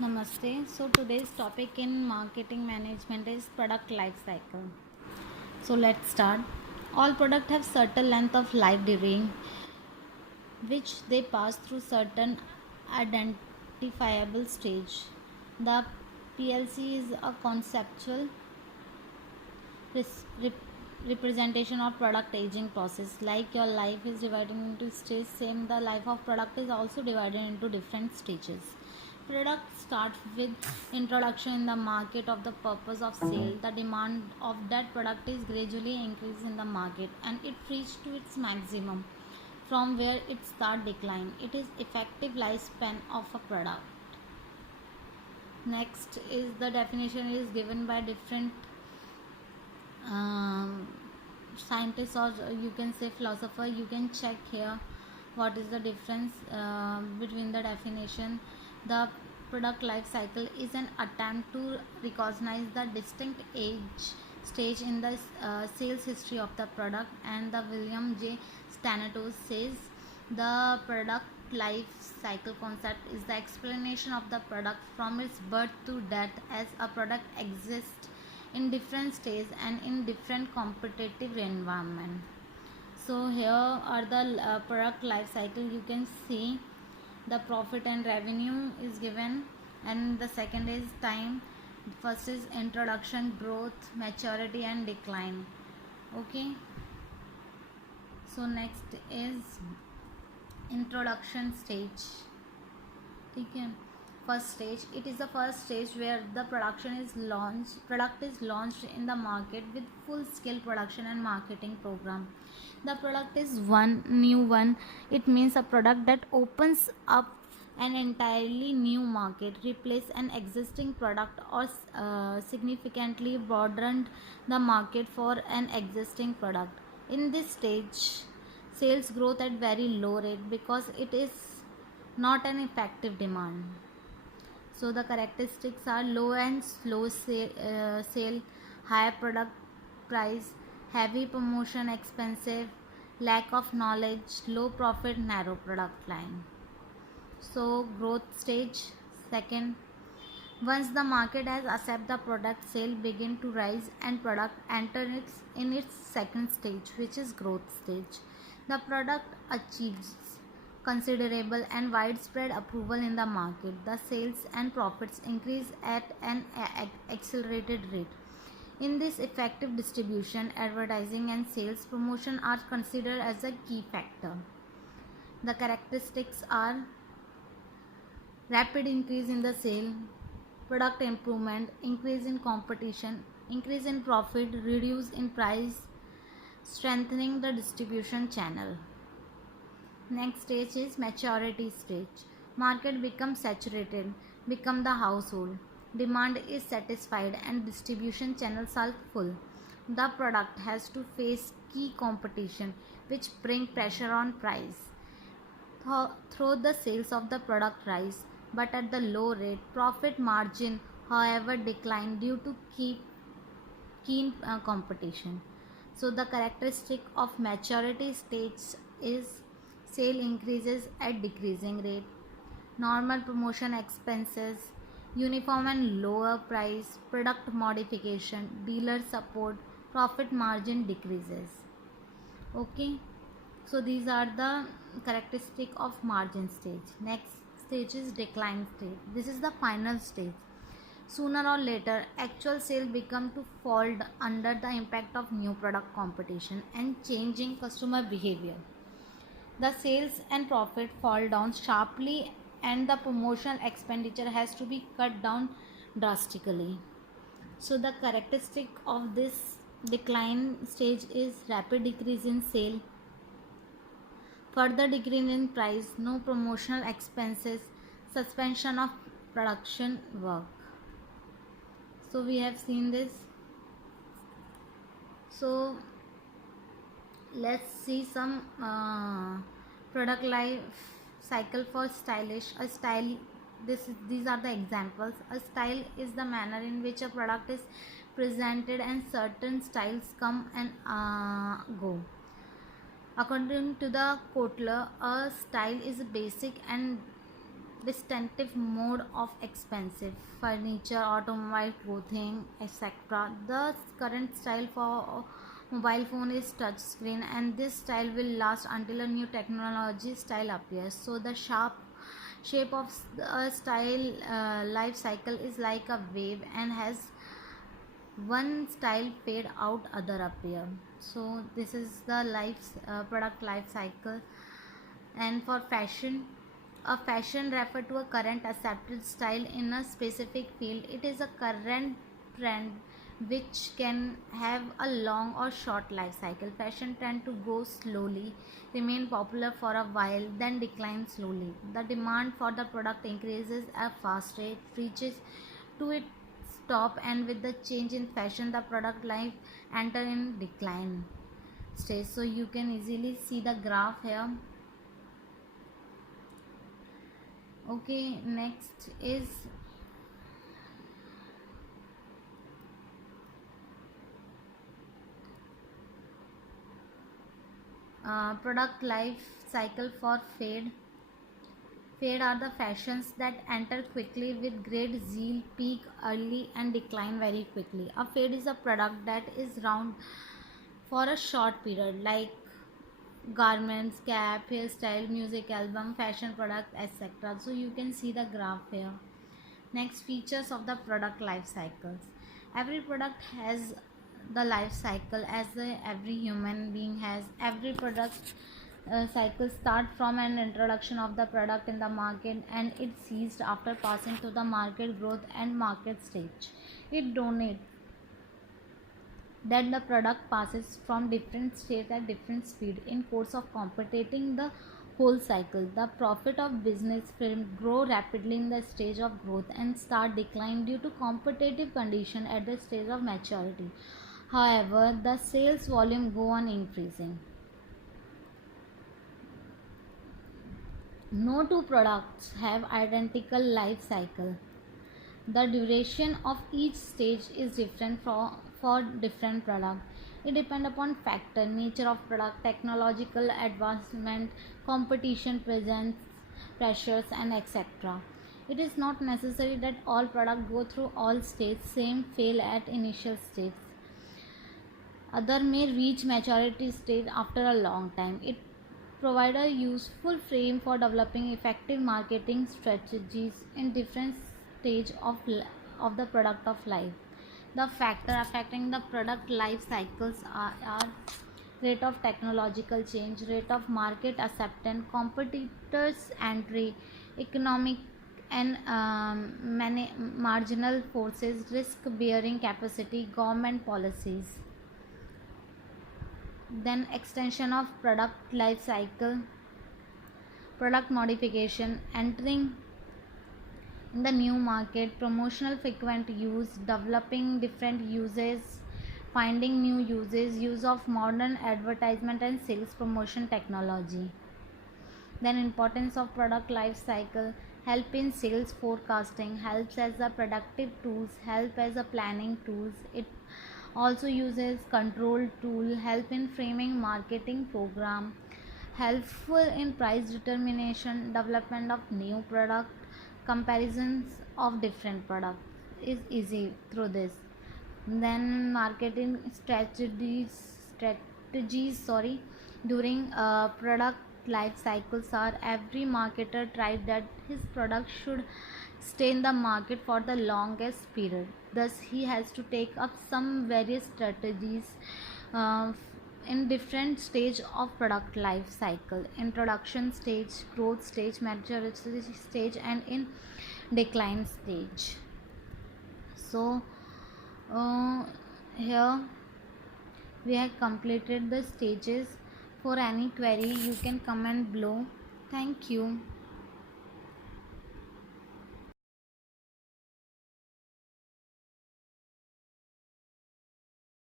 Namaste. So today's topic in marketing management is product life cycle. So let's start. All products have certain length of life during which they pass through certain identifiable stage. The PLC is a conceptual res- rep- representation of product aging process. Like your life is divided into stages, same the life of product is also divided into different stages. Product start with introduction in the market of the purpose of sale. The demand of that product is gradually increased in the market and it reached to its maximum, from where it start decline. It is effective lifespan of a product. Next is the definition is given by different um, scientists, or you can say philosopher. You can check here what is the difference between the definition. The product life cycle is an attempt to recognize the distinct age stage in the sales history of the product, and the William J. Stanatos says the product life cycle concept is the explanation of the product from its birth to death, as a product exists in different stages and in different competitive environment. So here are the product life cycle. You can see the profit and revenue is given, and the second is time. First is introduction, growth, maturity and decline. Okay, so next is introduction stage. ठीक है. First stage, it is the first stage where the product is launched in the market with full scale production and marketing program. The product is one new one. It means a product that opens up an entirely new market, replace an existing product, or significantly broadened the market for an existing product. In this stage, sales growth at very low rate because it is not an effective demand. So the characteristics are low and slow sale, high product price, heavy promotion, expensive, lack of knowledge, low profit, narrow product line. So growth stage, second. Once the market has accepted the product, sale begin to rise and product enter in its second stage, which is growth stage. The product achieves considerable and widespread approval in the market. The sales and profits increase at an accelerated rate. In this effective distribution, advertising and sales promotion are considered as a key factor. The characteristics are rapid increase in the sale, product improvement, increase in competition, increase in profit, reduce in price, strengthening the distribution channel. Next stage is maturity stage. Market becomes saturated, become the household. Demand is satisfied and distribution channels are full. The product has to face key competition which bring pressure on price. Through the sales of the product rise, but at the low rate. Profit margin, however, decline due to keen competition. So the characteristic of maturity stage is sale increases at decreasing rate, normal promotion expenses, uniform and lower price, product modification, dealer support, profit margin decreases. Okay, so these are the characteristic of margin stage. Next stage is decline stage. This is the final stage. Sooner or later, actual sale become to fall under the impact of new product competition and changing customer behavior. The sales and profit fall down sharply and the promotional expenditure has to be cut down drastically. So the characteristic of this decline stage is rapid decrease in sale, further decrease in price, no promotional expenses, suspension of production work. So we have seen this. So let's see some product life cycle for stylish. A style, these are the examples. A style is the manner in which a product is presented, and certain styles come and go. According to the Kotler, a style is basic and distinctive mode of expensive furniture, automobile, clothing, etc. The current style for mobile phone is touch screen, and this style will last until a new technology style appears. So the sharp shape of a style life cycle is like a wave, and has one style fade out, other appear. So this is the product life cycle. And for fashion, a fashion refer to a current accepted style in a specific field. It is a current trend which can have a long or short life cycle. Fashion tend to go slowly, remain popular for a while, then decline slowly. The demand for the product increases at fast rate, reaches to its top, and with the change in fashion, the product life enter in decline stage. So you can easily see the graph here. Okay, next is product life cycle for fade. Fade are the fashions that enter quickly with great zeal, peak early, and decline very quickly. A fade is a product that is around for a short period, like garments, cap, hairstyle, music album, fashion products, etc. So you can see the graph here. Next, features of the product life cycles. Every product has the life cycle as every human being has. Every product cycle start from an introduction of the product in the market, and it ceased after passing to the market growth and market stage. It donates that the product passes from different states at different speed in course of completing the whole cycle. The profit of business firm grow rapidly in the stage of growth and start decline due to competitive condition at the stage of maturity. However, the sales volume go on increasing. No two products have identical life cycle. The duration of each stage is different for different product. It depends upon factor, nature of product, technological advancement, competition presence, pressures, and etc. It is not necessary that all product go through all stages, same fail at initial stage. Other may reach maturity stage after a long time. It provides a useful frame for developing effective marketing strategies in different stage of the product of life. The factor affecting the product life cycles are rate of technological change, rate of market acceptance, competitors entry, economic and marginal forces, risk bearing capacity, government policies. Then extension of product life cycle, product modification, entering in the new market, promotional frequent use, developing different uses, finding new uses, use of modern advertisement and sales promotion technology. Then importance of product life cycle, help in sales forecasting, helps as a productive tools, help as a planning tools. It also uses control tool, help in framing marketing program, helpful in price determination, development of new product, comparisons of different products is easy through this. Then marketing strategies during product life cycles are every marketer tries that his product should stay in the market for the longest period. Thus, he has to take up some various strategies uh, in different stage of product life cycle: introduction stage, growth stage, maturity stage, and in decline stage. So here we have completed the stages. For any query you can comment below. Thank you.